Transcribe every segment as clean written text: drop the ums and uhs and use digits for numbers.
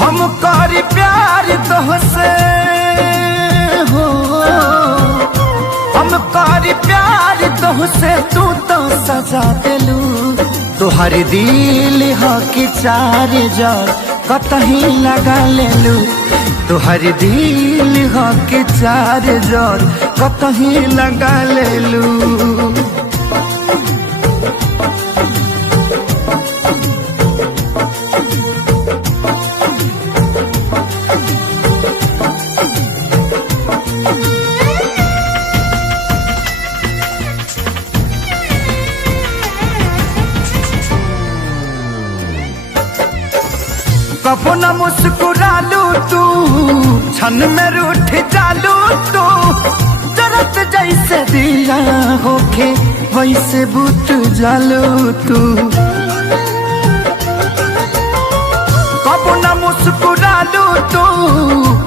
हम करी प्यार तोहसे हो, हम करी प्यार तोहसे, तू तो सजा दिलू। तुहर दिल हो कि चार जार कतही लगा लेलू। तुहर दिल हो कि चार जार कतही लगा लेलू। कबो न मुस्कुरालू तू, क्षण में रूठ जालू तू। जरत जैसे दिया होके वैसे बुत जालू तू। कबो न मुस्कुरालू तू,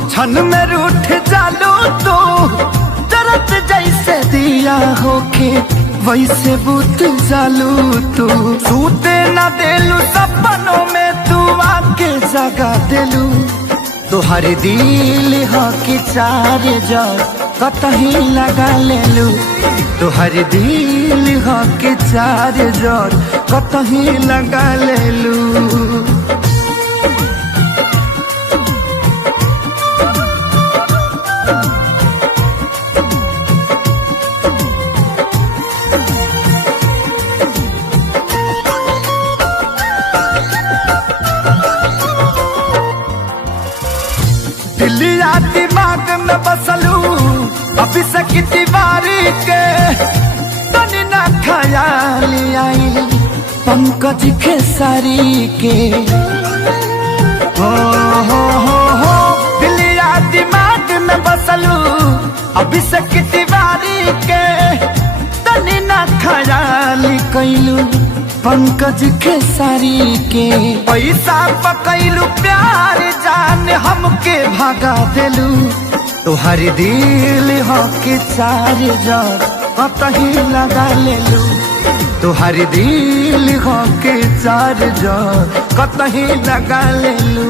क्षण में रूठ जालू तू। जरत जैसे दिया होके वैसे बुत जालू तू। सूते न देलू सपनों में तू आके जगा दिलू। तुहर दिल हो कि चार जार कतही लगा लेलू। तुहर दिल हो कि चार जार कतही लगा लेलू। दिलिया दिमाग में बसलू अभी से कितनी बारी के। तनी ना ख्याल आई पंकज खेसारी के। हो दिलिया दिमाग में बसलू अभी से कितनी बारी के। तनी ना ख्याल कैलू पंकज खेसारी के। पैसा पकैलू प्यार जान हमके भगा दिलू। तुहर दिल हो कि चार जार कतही लगा लेलू। तुहर दिल हो कि चार जार कतही लगा लेलू।